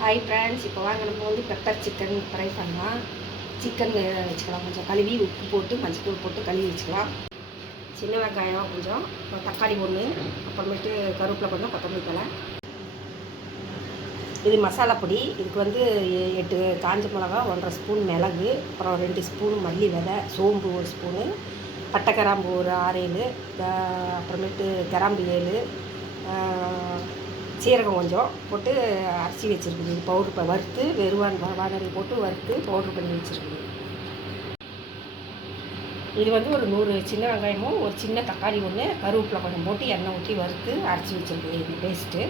Hi friends, இப்போ வாங்க நம்ம வந்து பெப்பர் சிக்கன் ஃப்ரை பண்ணலாம். சிக்கன் வச்சுக்கலாம், கொஞ்சம் கழுவி உப்பு போட்டு மஞ்சள் போட்டு கழுவி வச்சுக்கலாம். சின்ன வெங்காயம் கொஞ்சம், தக்காளி ஒன்று, அப்புறமேட்டு கருவேப்பிலை கொஞ்சம், கொத்தமல்லி தழை. இது மசாலா பொடி. இதுக்கு வந்து 8 காஞ்ச மிளகா, 1.5 ஸ்பூன் மிளகு, அப்புறம் 2 ஸ்பூன் மல்லி விதை, சோம்பு 1 ஸ்பூனு, பட்டை கிராம்பு ஒரு 6-7, அப்புறமேட்டு கிராம்பு 7, சீரகம் கொஞ்சம் போட்டு அரைச்சி வச்சுருக்குது. இது பவுட்ரு வறுத்து வானொலி போட்டு வறுத்து பவுட்ரு பண்ணி வச்சுருக்குது. இது வந்து ஒரு 100 சின்ன வெங்காயமும் ஒரு சின்ன தக்காளி ஒன்று, கருவேப்பிலை கொஞ்சம் போட்டு எண்ணெய் ஊற்றி வறுத்து அரைச்சி வச்சுருக்குது. இது பேஸ்ட்டு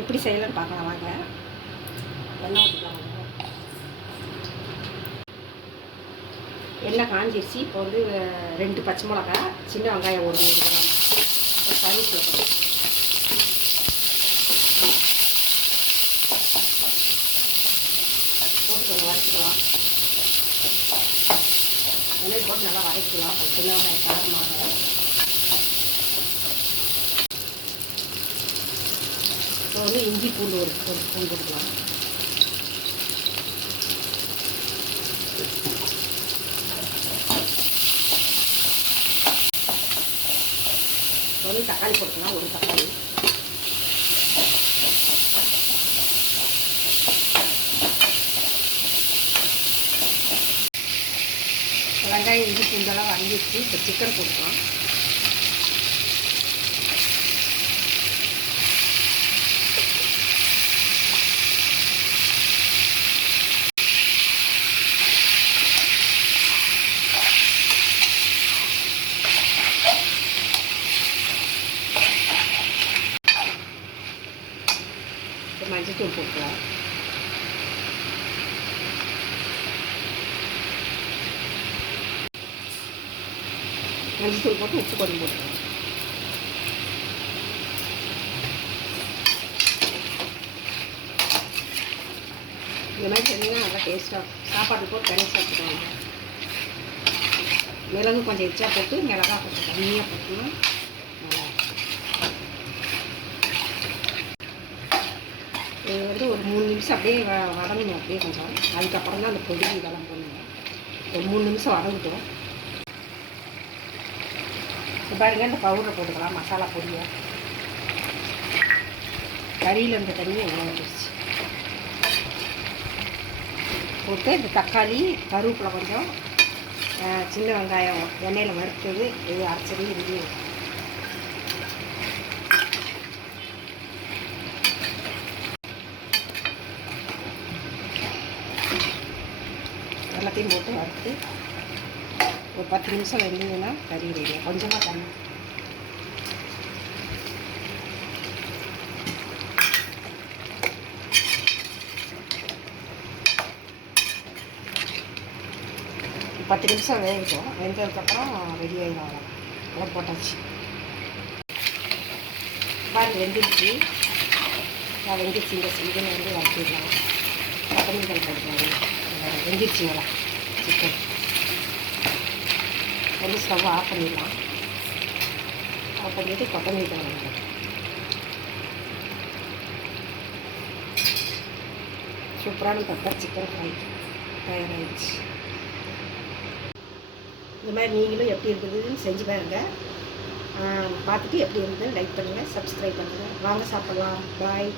எப்படி செய்யலான்னு பார்க்கலாம் வாங்க. எண்ணெய் ஊற்றிக்கலாம். எண்ணெய் காஞ்சிருச்சு. இப்போ வந்து 2 பச்சை மிளகா, சின்ன வெங்காயம் ஒரு கருவேப்பிலை போட்டு கொஞ்சம் வறுத்துக்கலாம். எண்ணெய் போட்டு நல்லா வதக்கலாம். சின்ன வெங்காயம் காரமாக. இப்போ வந்து இஞ்சி பூண்டு ஒரு ஸ்பூன் போட்டுக்கலாம். இப்போ வந்து தக்காளி போட்டுக்கலாம், ஒரு தக்காளி. வெங்காயம் இஞ்சி பூண்டெல்லாம் வதங்கிடுச்சு. இப்போ சிக்கன் போட்டுக்கலாம். இப்போ மஞ்சள் தூள் போட்டுக்கலாம். மஞ்சள் தூள் போட்டு உப்பு கொஞ்சம் போட்டுக்கலாம். இந்த மாதிரி செஞ்சிங்கன்னா நல்லா டேஸ்ட்டாக சாப்பாடு போட்டு தண்ணி சாப்பிட்டுக்கோங்க. மிளகு கொஞ்சம் எச்சா போட்டு மிளகா கொஞ்சம் தண்ணியாக போட்டுனா நல்லா. இது வந்து ஒரு 3 நிமிஷம் அப்படியே வதங்கணும். அப்படியே கொஞ்சம் அதுக்கப்புறம் தான் அந்த பொடி இதெல்லாம் பண்ணுங்க. ஒரு 3 நிமிஷம் வதங்கிட்டோம். பாருங்க, இந்த பவுடரை போட்டுக்கலாம், மசாலா பொடியை. கறியில் இருந்த தண்ணி எவ்வளோ வந்துருச்சு போட்டு இந்த தக்காளி, கருவேப்பிலை கொஞ்சம், சின்ன வெங்காயம் எண்ணெயில் வறுத்தது, இது அரைச்சது இது எல்லாத்தையும் போட்டு வறுத்து ஒரு 10 நிமிஷம் வெந்ததுன்னா கறி ரெடி. கொஞ்சமாக தண்ணி. பத்து நிமிஷம் வேகட்டும். வெந்ததுக்கப்புறம் ரெடி ஆகிடும். அவ்வளோ போட்டாச்சு. பாருங்கள், வெந்துருச்சு. வெந்துருச்சு. இந்த சிக்கன் வந்து வறுத்துடலாம். கொத்தமல்லி தழை போட்டுக்கலாம். வெந்துருச்சுங்களா சிக்கன். வந்து ஸ்டவ் ஆஃப் பண்ணிடலாம். ஆஃப் பண்ணிவிட்டு கொத்தமல்லி தழை வைக்கலாம். சூப்பரான பெப்பர் சிக்கன் ஃப்ரை தயாராகிடுச்சு. இந்த மாதிரி நீங்களும் எப்படி இருக்குதுன்னு செஞ்சு பாருங்கள். பார்த்துட்டு எப்படி இருக்குதுன்னு லைக் பண்ணுங்கள், சப்ஸ்கிரைப் பண்ணுங்கள். வாங்க சாப்பிட்லாம். பாய்.